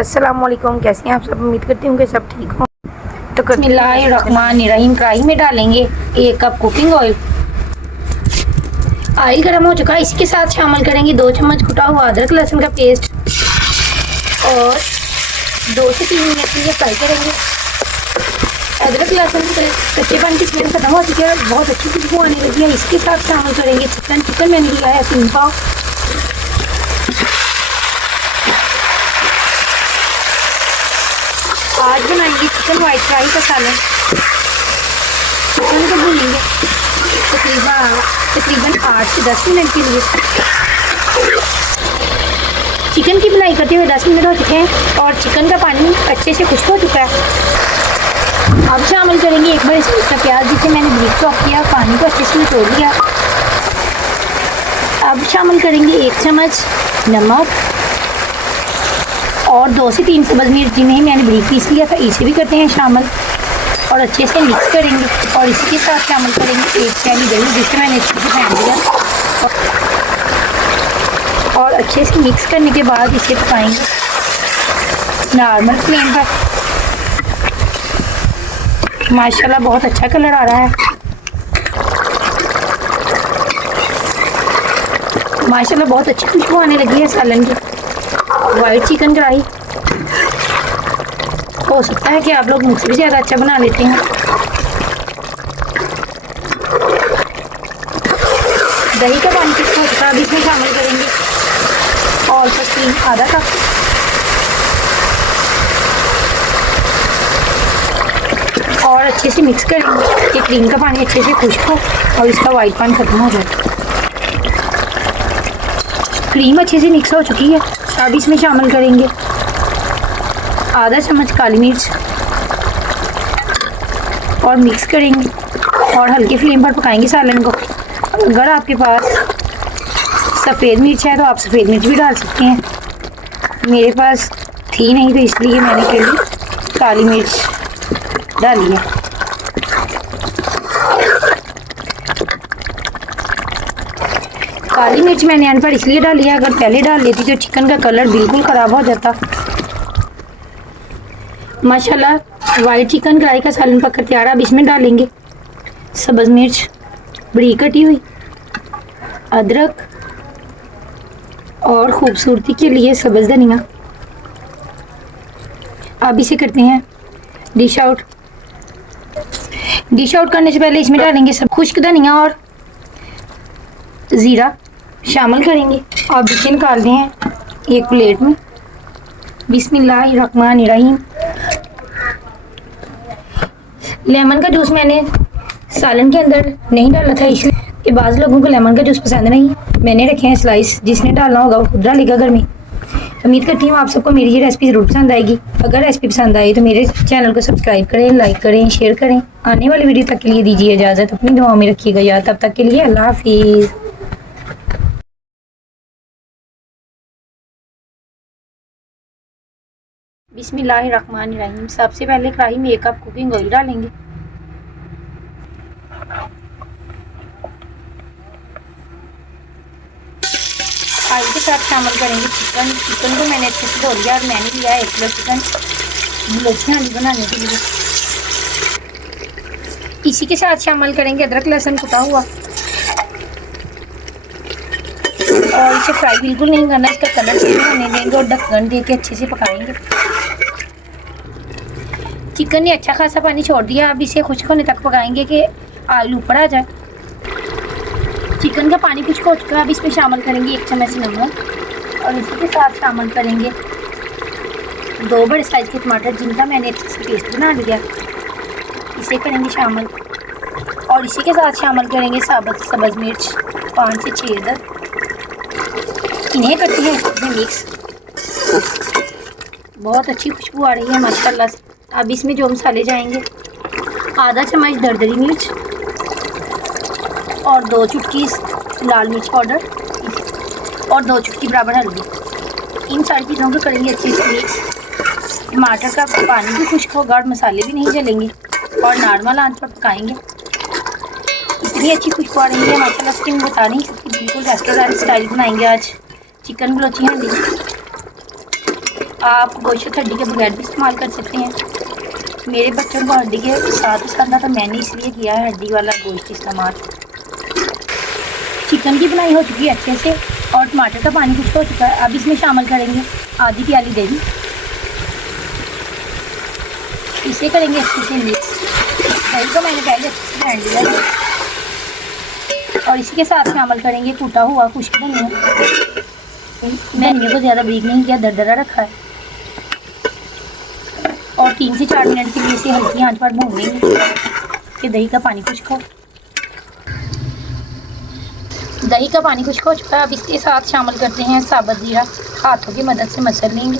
अस्सलामुअलैकुम, कैसे हैं आप सब। उम्मीद करती हूँ कि सब ठीक हो। तो बिस्मिल्लाहिर्रहमानिर्रहीम। कढ़ाई में डालेंगे 1 कप कुकिंग ऑयल। ऑयल गर्म हो चुका है, इसके साथ शामिल करेंगे 2 चम्मच कुटा हुआ अदरक लहसुन का पेस्ट और 2 से 3 मिनट के लिए फ्राई करेंगे। अदरक लहसुन कच्चेपन की स्मेल खत्म हो चुकी है, बहुत अच्छी खुशबू आने लगी है। इसके साथ शामिल करेंगे चिकन मैंने लिया है 3 पाव। आज बनाएंगे चिकन वाइट फ्राई का सालन। चिकन को भूनेंगे तकरीबन 8 से 10 मिनट के लिए। चिकन की भुनाई करते हुए 10 मिनट हो चुके हैं और चिकन का पानी अच्छे से खुश्क हो चुका है। अब शामिल करेंगे 1 बड़े साइज का प्याज जिसे मैंने ब्रीक चॉप किया, पानी को अच्छे से निचोड़ लिया। अब शामिल करेंगे 1 चम्मच नमक और 2 से 3 सब्ज़ मिर्च जिन्हें मैंने ब्रीक पीस लिया था, इसे भी करते हैं शामिल और अच्छे से मिक्स करेंगे। और इसके साथ शामिल करेंगे 1 प्याली दही जिसे मैंने अच्छे से फेंट दिया और अच्छे से मिक्स करने के बाद इसे पकाएंगे नॉर्मल फ्लेम पर। माशाल्लाह बहुत अच्छा कलर आ रहा है। माशाल्लाह बहुत अच्छी खुशबू आने लगी है सालन की। वाइट चिकन कढ़ाई हो सकता है कि आप लोग मुझसे भी ज़्यादा अच्छा बना लेते हैं। दही का पानी कितना होता है, अभी इसमें शामिल करेंगे और क्रीम आधा कप और अच्छे से मिक्स करेंगे कि क्रीम का पानी अच्छे से खुश्क हो और इसका वाइट पानी खत्म हो जाए। क्रीम अच्छे से मिक्स हो चुकी है। अब इसमें शामिल करेंगे आधा चम्मच काली मिर्च और मिक्स करेंगे और हल्के फ्लेम पर पकाएंगे सालन को। अगर आपके पास सफ़ेद मिर्च है तो आप सफ़ेद मिर्च भी डाल सकते हैं, मेरे पास थी नहीं तो इसलिए मैंने केवल काली मिर्च डाली है। काली मिर्च मैंने यहाँ पर इसलिए डाली है, अगर पहले डाल लेती तो चिकन का कलर बिल्कुल ख़राब हो जाता। माशाल्लाह वाइट चिकन कढ़ाई का सालन पककर तैयार। अब इसमें डालेंगे सब्ज़ मिर्च बारीक कटी हुई, अदरक और ख़ूबसूरती के लिए सब्ज़ धनिया। अब इसे करते हैं डिश आउट। डिश आउट करने से पहले इसमें डालेंगे सब खुश्क धनिया और ज़ीरा शामिल करेंगे और इसे निकालते हैं एक प्लेट में। बिस्मिल्लाहिर्रहमानिर्रहीम। लेमन का जूस मैंने सालन के अंदर नहीं डाला था इसलिए कि बाज़ लोगों को लेमन का जूस पसंद नहीं। मैंने रखे हैं स्लाइस, जिसने डालना होगा वो खुद डालेगा घर में। उम्मीद करती हूँ आप सबको मेरी ये रेसिपी ज़रूर पसंद आएगी। अगर रेसिपी पसंद आई तो मेरे चैनल को सब्सक्राइब करें, लाइक करें, शेयर करें। आने वाली वीडियो तक के लिए दीजिए इजाज़त, अपनी दुआओं में रखिएगा याद। तब तक के लिए अल्लाह हाफिज़। बिस्मिल्लाहिर्रहमानिर्रहीम। सबसे पहले कढ़ाई में 1 कप कुकिंग ऑयल डालेंगे। ऑयल के साथ शामिल करेंगे चिकन को मैंने अच्छे से धो लिया और मैंने लिया है 1 किलो चिकन लच्छी हांडी बनाने के लिए। इसी के साथ शामिल करेंगे अदरक लहसुन कुटा हुआ और इसे फ्राई बिल्कुल नहीं करना, इसका कलर चेंज होने देंगे और ढक्कन दे के अच्छे से पकाएंगे। चिकन ने अच्छा खासा पानी छोड़ दिया, अब इसे खुश्क होने तक पकाएंगे कि आलू ऊपर आ जाए। चिकन का पानी खुश्क हो चुका है। अब इसमें शामिल करेंगे 1 चम्मच नमक और इसी के साथ शामिल करेंगे 2 बड़े साइज के टमाटर जिनका मैंने अच्छे से पेस्ट बना लिया, इसे करेंगे शामिल। और इसी के साथ शामिल करेंगे साबुत सब्ज़ मिर्च 5 से 6 अदद, इन्हें करते हैं इसमें मिक्स। बहुत अच्छी खुशबू आ रही है माशाल्लाह से। अब इसमें जो मसाले जाएंगे आधा चम्मच दरदरी मिर्च और 2 चुटकी लाल मिर्च पाउडर और 2 चुटकी बराबर हल्दी। इन सारी चीज़ों को करेंगे अच्छे से मिक्स। टमाटर का पानी भी खुश्क होगा और मसाले भी नहीं जलेंगे और नॉर्मल आंच पर पकाएंगे। इतनी अच्छी खुशबू आ रही है माशाल्लाह से मैं बता नहीं सकती। बिल्कुल रेस्टोरेंट स्टाइल बनाएंगे आज चिकन बलोची हांडी। आप गोश्त हड्डी के बगैर भी इस्तेमाल कर सकते हैं। मेरे बच्चों को हड्डी के साथ पसंद था तो मैंने इसलिए किया है हड्डी वाला गोश्त इस्तेमाल। चिकन की बनाई हो चुकी है अच्छे से और टमाटर का पानी खुश्क हो चुका है। अब इसमें शामिल करेंगे आधी प्याली दही, इसे करेंगे अच्छे से मिक्स। दही को मैंने पहले अच्छे से ग्राइंड लिया है और इसी के साथ शामिल करेंगे कूटा हुआ खुश्क धनिया। धनिया को ज़्यादा बारीक नहीं किया, दरदरा रखा है और 3 से 4 मिनट के लिए इसे हल्की आंच पर भून लेंगे कि दही का पानी खुश्क हो। दही का पानी खुश्क हो चुका है। अब इसके साथ शामिल करते हैं साबुत ज़ीरा, हाथों की मदद से मसल लेंगे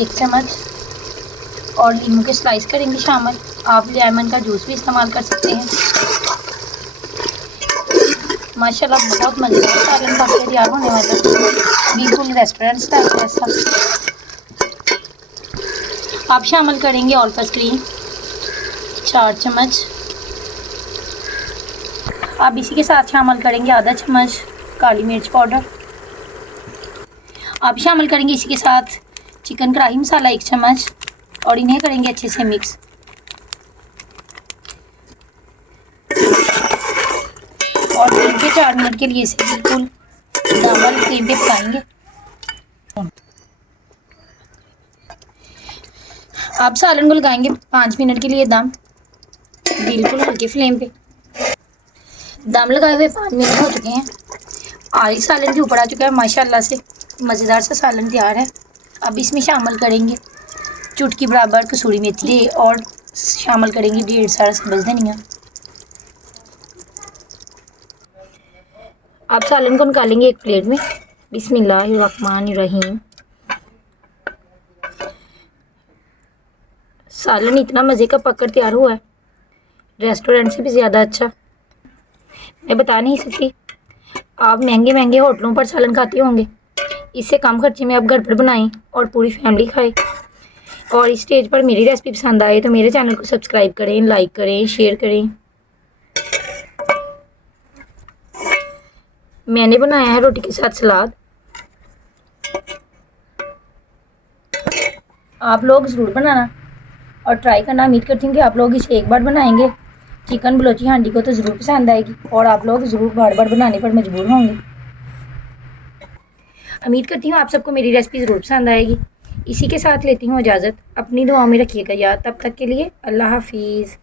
1 चम्मच और नींबू के स्लाइस करेंगे शामिल। आप लेमन का जूस भी इस्तेमाल कर सकते हैं। माशाल्लाह बहुत मज़ेदार सालन पक के तैयार होने वाला है, बिल्कुल रेस्टोरेंट स्टाइल जैसा। आप शामिल करेंगे ऑल पर्पस क्रीम 4 चम्मच। आप इसी के साथ शामिल करेंगे आधा चम्मच काली मिर्च पाउडर। आप शामिल करेंगे इसी के साथ चिकन कढ़ाई मसाला 1 चम्मच और इन्हें करेंगे अच्छे से मिक्स। और 3 से 4 मिनट के लिए इसे बिल्कुल नॉर्मल फ्लेम पे पकाएंगे। आप सालन को लगाएंगे 5 मिनट के लिए दम, बिल्कुल हल्के फ्लेम पे। दम लगाए हुए 5 मिनट हो चुके हैं। आरी सालन के ऊपर आ चुका है, माशाल्लाह से मज़ेदार सा सालन तैयार है। अब इसमें शामिल करेंगे चुटकी बराबर कसूरी मेथी और शामिल करेंगे 1.5 सा सब्ज़ धनिया। आप सालन को निकालेंगे एक प्लेट में। बिस्मिल्लाहिर्रहमानिर्रहीम। सालन इतना मज़े का पककर तैयार हुआ है, रेस्टोरेंट से भी ज़्यादा अच्छा मैं बता नहीं सकती। आप महंगे महंगे होटलों पर सालन खाते होंगे, इससे कम खर्चे में आप घर पर बनाएं और पूरी फैमिली खाए। और इस स्टेज पर मेरी रेसिपी पसंद आए तो मेरे चैनल को सब्सक्राइब करें, लाइक करें, शेयर करें। मैंने बनाया है रोटी के साथ सलाद। आप लोग ज़रूर बनाना और ट्राई करना। उम्मीद करती हूँ कि आप लोग इसे एक बार बनाएंगे। चिकन बलोची हांडी को तो ज़रूर पसंद आएगी और आप लोग ज़रूर बार बार बनाने पर मजबूर होंगे। उम्मीद करती हूँ आप सबको मेरी रेसिपी ज़रूर पसंद आएगी। इसी के साथ लेती हूँ इजाज़त। अपनी दुआ में रखिएगा याद। तब तक के लिए अल्लाह हाफिज़।